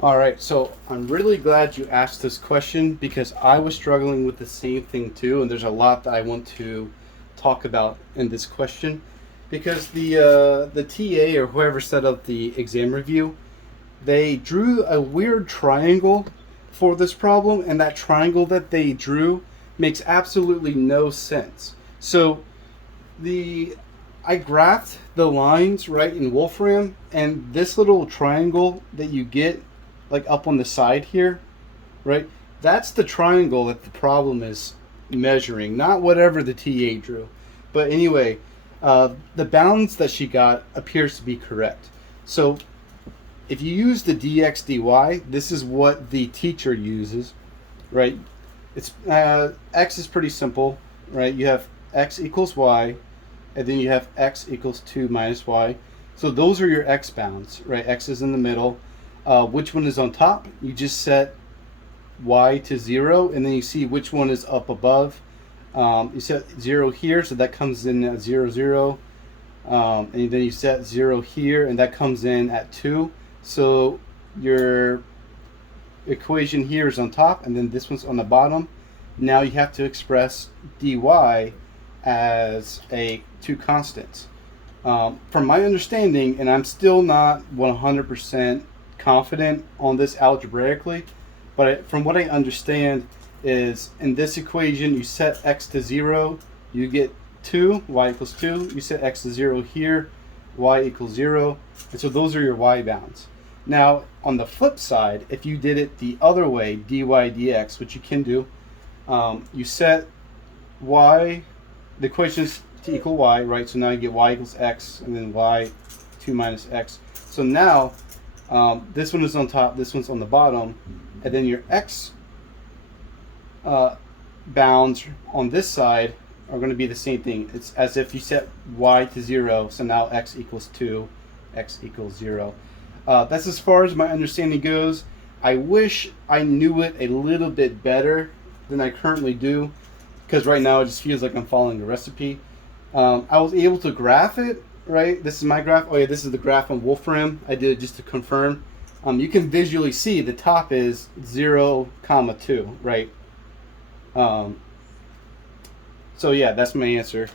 All right, so I'm really glad you asked this question because I was struggling with the same thing too, and there's a lot that I want to talk about in this question because the TA or whoever set up the exam review, they drew a weird triangle for this problem, and that triangle that they drew makes absolutely no sense. So the I graphed the lines right in Wolfram, and this little triangle that you get like up on the side here, right? That's the triangle that the problem is measuring, not whatever the TA drew. But anyway, the bounds that she got appears to be correct. So if you use the dx dy, this is what the teacher uses, right? It's x is pretty simple, right? You have x equals y, and then you have x equals 2 minus y. So those are your x bounds, right? X is in the middle. Which one is on top? You just set y to 0, and then you see which one is up above. You set 0 here, so that comes in at 0, 0. And then you set 0 here, and that comes in at 2. So your equation here is on top, and then this one's on the bottom. Now you have to express dy as two constants. From my understanding, and I'm still not 100% confident on this algebraically, but from what I understand is in this equation you set x to 0, you get 2, y equals 2. You set x to 0 here, y equals 0. And so those are your y bounds. Now, on the flip side, if you did it the other way, dy dx, which you can do, you set y, the equation is to equal y, right? So now you get y equals x, and then y 2 minus x. So now, this one is on top, this one's on the bottom, and then your x bounds on this side are going to be the same thing. It's as if you set y to 0, so now x equals 2, x equals 0. That's as far as my understanding goes. I wish I knew it a little bit better than I currently do, because right now it just feels like I'm following a recipe. I was able to graph it, right? This is my graph. Oh yeah, this is the graph on Wolfram. I did it just to confirm. You can visually see the top is 0, 2, right? So yeah, that's my answer.